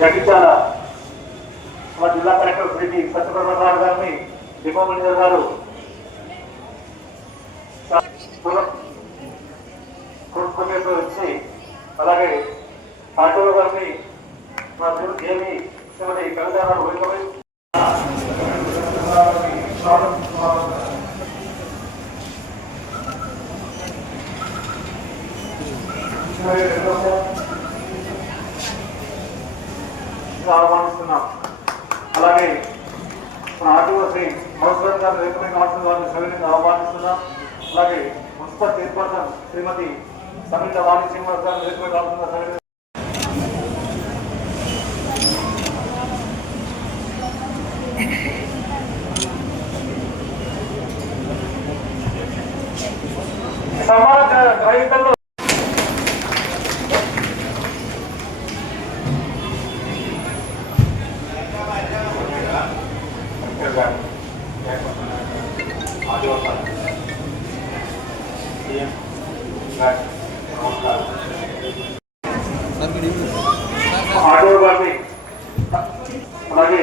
జగిత్యాల మా జిల్లా కలెక్టర్ శ్రీ సత్యప్రభారావు గారిని డిపో మేనేజర్ గారు ఇచ్చి, అలాగే ఆటో గారిని మా ఏమి శ్రీమతి కవితారావు వైకవి ఆహ్వానిస్తున్నాం. అలాగే మన ఆర్టీఓ శ్రీ మౌస్వర్ గారు రికమెండ్ కావాల్సిన వారిని సవినీయంగా ఆహ్వానిస్తున్నాం. అలాగే మున్సిపల్ చైర్పర్సన్ శ్రీమతి సమీత వాణి శ్రీనివాస్ గారు రికమెండ్ కావాల్సిన సవినీయంగా సమాజ గ్రహీతల్లో ఆటో గారిని అలాగే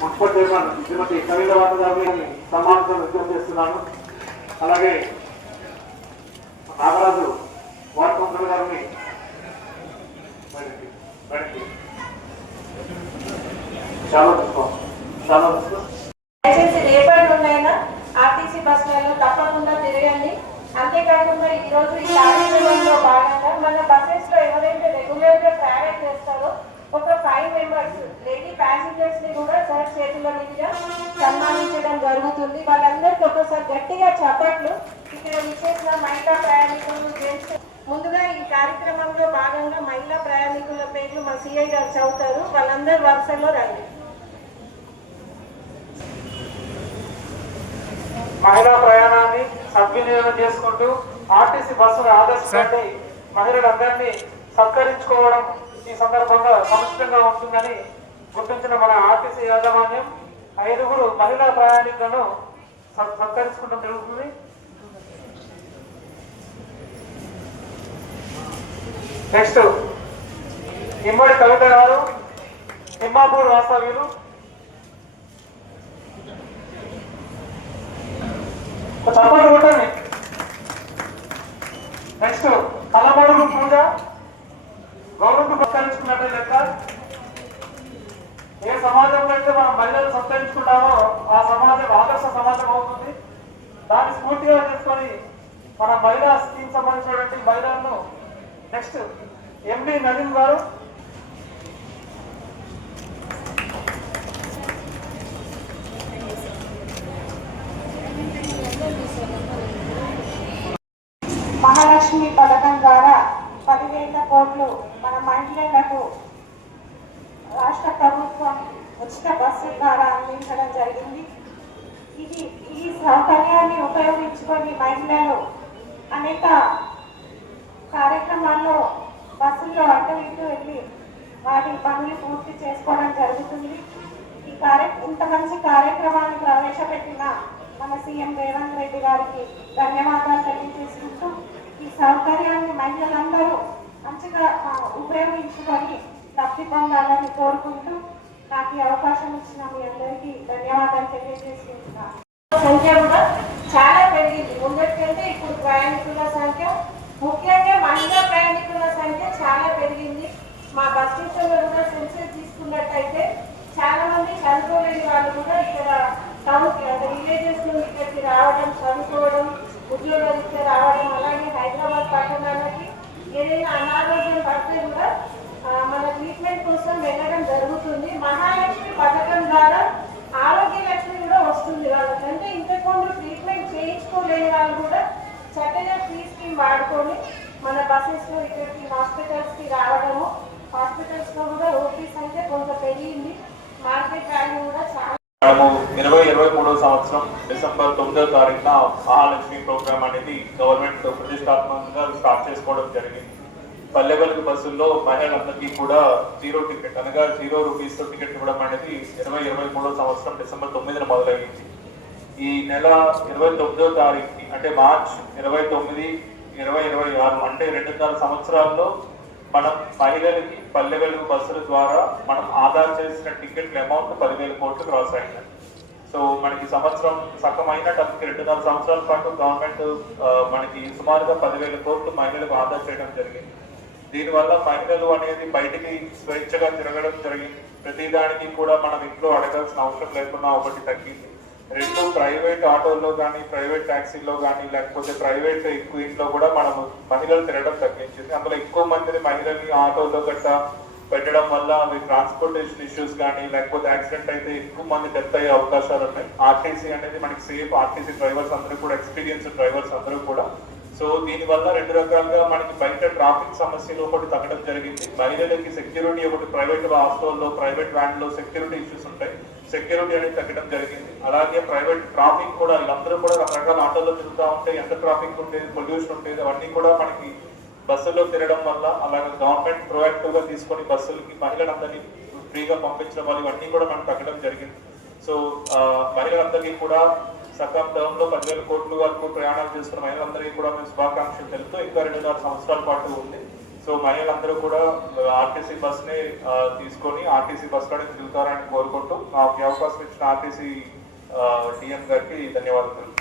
మున్సిపల్ చైర్మన్ శ్రీమతి కవిత గారిని సన్మానించడం విజ్ఞప్తి చేస్తున్నాను. అలాగే నాగరాజు వార్డ్ కౌన్సిలర్ గారిని దయచేసి రేపటి నుండైనా ఆర్టీసీ బస్సులలో తప్పకుండా తిరగండి. అంతేకాకుండా ఈరోజు ఈ కార్యక్రమంలో భాగంగా మన బస్సెస్ లో ఎవరైతే రెగ్యులర్ గా ట్రావెల్ చేస్తారో ఒక 5 మెంబర్స్ లేడీ ప్యాసింజర్స్ ని కూడా సార్ చేతుల మీదుగా సన్మానించడం జరుగుతుంది. వాళ్ళందరికీ ఒకసారి గట్టిగా చప్పట్లు. ఇక్కడ విశేష మహిళా ప్రయాణికులు జెంట్స్ ముందుగా ఈ కార్యక్రమంలో భాగంగా మహిళా ప్రయాణికుల పేర్లు మా సిఐ గారు చదువుతారు. వాళ్ళందరూ వరుసలో రండి. మహిళా ప్రయాణాన్ని సద్వినియోగం చేసుకుంటూ ఆర్టీసీ బస్సును ఆదర్శించి మహిళలందరినీ సత్కరించుకోవడం ఈ సందర్భంగా సముచితంగా ఉంటుందని గుర్తించిన మన ఆర్టీసీ యాజమాన్యం 5 మహిళా ప్రయాణికులను సత్కరించుకోవడం జరుగుతుంది. నెక్స్ట్ ఇమ్మడి కవిత గారు, తిమ్మాపూర్ వాస్తవ్యులు. చప్పట్లు కొట్టండి. నెక్స్ట్ కలమడుగు పూజ గౌరవం సత్కరించుకున్నట్టే లెక్క. ఏ సమాజంలో అయితే మనం మహిళలు సత్కరించుకుంటామో ఆ సమాజం ఆదర్శ సమాజం అవుతుంది. దాన్ని స్ఫూర్తిగా తీసుకొని మన మహిళా స్కీమ్ సంబంధించినటువంటి మహిళలను నెక్స్ట్ ఎండి నవీన్ గారు. మహాలక్ష్మి పథకం ద్వారా 10,000 కోట్లు మన మహిళలకు రాష్ట్ర ప్రభుత్వం ఉచిత బస్సు ద్వారా అందించడం జరిగింది. ఈ సౌకర్యాన్ని ఉపయోగించుకొని మహిళలు అనేక కార్యక్రమాల్లో బస్సుల్లో అటు ఇటు వెళ్ళి వాటి పనులు పూర్తి చేసుకోవడం జరుగుతుంది. ఇంత మంచి కార్యక్రమాన్ని ప్రవేశపెట్టిన మన సీఎం రేవంత్ రెడ్డి గారికి ధన్యవాదాలు తెలియజేసుకుంటూ ఈ సౌకర్యాన్ని మహిళలందరూ మంచిగా ఉపయోగించుకొని లబ్ధి పొందాలని కోరుకుంటూ నాకు ఈ అవకాశం ఇచ్చిన మీ అందరికీ ధన్యవాదాలు తెలియజేసుకుంటున్నాను. సంఖ్య కూడా చాలా పెరిగింది. ముందటికంటే ఇప్పుడు ప్రయాణికుల సంఖ్య, ముఖ్యంగా మహిళా ప్రయాణికుల సంఖ్య చాలా పెరిగింది. మా బస్ స్టేషన్లో కూడా సెన్సెస్ తీసుకున్నట్టయితే చాలా మంది చదువుకోలేని వాళ్ళు కూడా ఇక్కడ టౌన్కి అంటే విలేజెస్ నుండి ఇక్కడికి రావడం, చదువుకోవడం, ఉద్యోగరీత్యా రావడం, అలాగే హైదరాబాద్ పట్టణాలకి ఏదైనా అనారోగ్యం పడితే కూడా మన ట్రీట్మెంట్ కోసం వెళ్ళడం జరుగుతుంది. మహాలక్ష్మి పథకం ద్వారా ఆరోగ్య లక్ష్మి కూడా వస్తుంది వాళ్ళకంటే. ఇంతకుముందు ట్రీట్మెంట్ చేయించుకోలేని వాళ్ళు కూడా చక్కగా ఫ్రీ స్కీమ్ వాడుకొని మన బస్సెస్లో ఇక్కడికి హాస్పిటల్స్కి రావడము, హాస్పిటల్స్లో కూడా ఓపీ సంఖ్య కొంత పెరిగింది. మార్కెట్ వాల్యూ కూడా చాలా. 2023 సంవత్సరం డిసెంబర్ 9వ తారీఖున మహాలక్ష్మి ప్రోగ్రామ్ అనేది గవర్నమెంట్ ప్రతిష్టాత్మకంగా స్టార్ట్ చేసుకోవడం జరిగింది. పల్లె వెలుగు బస్సుల్లో మహిళలందరికీ కూడా 0 టికెట్ అనగా 0 రూపీస్ టికెట్ ఇవ్వడం అనేది 2023 సంవత్సరం డిసెంబర్ 9న మొదలైంది. ఈ నెల 29వ తారీఖుకి అంటే మార్చ్ 29, 2026 అంటే 2.5 సంవత్సరాల్లో మనం మహిళలకి పల్లె వెలుగు బస్సుల ద్వారా మనం ఆదా చేసిన టికెట్ల అమౌంట్ 10,000 కోట్లు క్రాస్ అయింది. సో మనకి సంవత్సరం సగమైన టర్మ్కి 2.5 సంవత్సరాల పాటు గవర్నమెంట్ మనకి సుమారుగా 10,000 కోట్లు మహిళలకు ఆదా చేయడం జరిగింది. దీనివల్ల మహిళలు అనేది బయటికి స్వేచ్ఛగా తిరగడం జరిగింది. ప్రతిదానికి కూడా మనం ఇంట్లో అడగాల్సిన అవసరం లేకుండా ఒకటి తగ్గింది. 2 ప్రైవేట్ ఆటోల్లో కానీ, ప్రైవేట్ ట్యాక్సీల్లో కానీ, లేకపోతే ప్రైవేట్ ఇంట్లో కూడా మనము మహిళలు తిరగడం తగ్గించింది. అందులో ఎక్కువ మందిని మహిళల్ని ఆటోలో గట్ట పెట్టడం వల్ల అవి ట్రాన్స్పోర్టేషన్ ఇష్యూస్ కానీ, లేకపోతే యాక్సిడెంట్ అయితే ఎక్కువ మంది డెత్ అయ్యే అవకాశాలు ఉన్నాయి. ఆర్టీసీ అనేది మనకి సేఫ్, ఆర్టీసీ డ్రైవర్స్ అందరూ కూడా ఎక్స్పీరియన్స్ డ్రైవర్స్ అందరూ కూడా. సో దీనివల్ల 2 రకాలుగా మనకి బయట ట్రాఫిక్ సమస్యలు ఒకటి తగ్గడం జరిగింది. మహిళలకి సెక్యూరిటీ ఒకటి ప్రైవేట్ హాస్టల్లో, ప్రైవేట్ వ్యాన్లో సెక్యూరిటీ ఇష్యూస్ ఉంటాయి, సెక్యూరిటీ అనేది తగ్గడం జరిగింది. అలాగే ప్రైవేట్ ట్రాఫిక్ కూడా వీళ్ళందరూ కూడా రకరకాల ఆటోల్లో తిరుగుతూ ఉంటే ఎంత ట్రాఫిక్ ఉండేది, పొల్యూషన్ ఉండేది, అవన్నీ కూడా మనకి బస్సుల్లో తిరగడం వల్ల, అలాగే గవర్నమెంట్ ప్రొయాక్టివ్ గా తీసుకొని బస్సులకి మహిళలందరినీ ఫ్రీగా పంపించడం వల్ల ఇవన్నీ కూడా మనకు తగ్గడం జరిగింది. సో మహిళలందరికీ కూడా సగం టర్మ్ లో 10,000 కోట్ల వరకు ప్రయాణాలు చేస్తున్న మహిళలందరికీ కూడా మేము శుభాకాంక్షలు తెలుపుతూ ఇంకా 2.5 సంవత్సరాల పాటు ఉంది. సో మహిళలందరూ కూడా ఆర్టీసీ బస్ ని తీసుకొని ఆర్టీసీ బస్ లోనే తిరుగుతారని కోరుకుంటూ నాకు అవకాశం ఇచ్చిన ఆర్టీసీ డిఎం గారికి ధన్యవాదాలు.